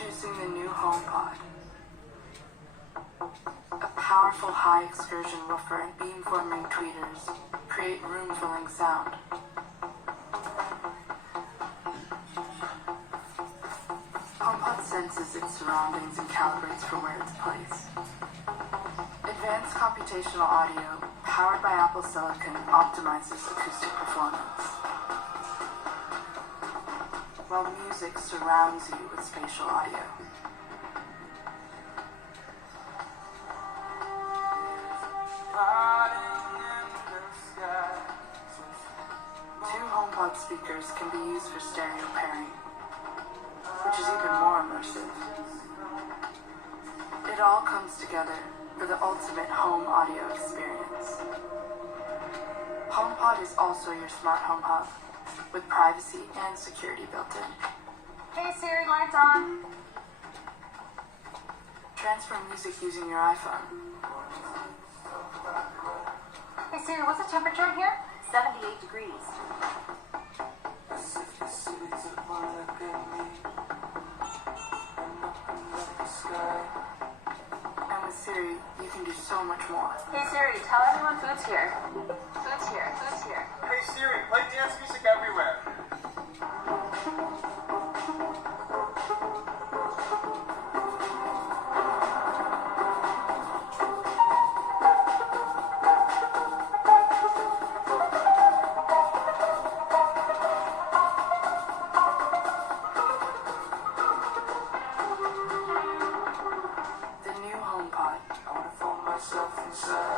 Introducing the new HomePod. A powerful high excursion woofer and beamforming tweeters create room-filling sound. HomePod senses its surroundings and calibrates for where it's placed. Advanced computational audio, powered by Apple Silicon, optimizes acoustic performance, while music surrounds you with spatial audio. Two HomePod speakers can be used for stereo pairing, which is even more immersive. It all comes together for the ultimate home audio experience. HomePod is also your smart home hub, with privacy and security built in. Hey Siri, lights on. Transfer music using your iPhone. Hey Siri, what's the temperature in here? 78 degrees. And with Siri, you can do so much more. Hey Siri, tell everyone food's here. Food's here, food's here. Hey Siri, play dance music everywhere. The new HomePod. I wanna fold myself inside.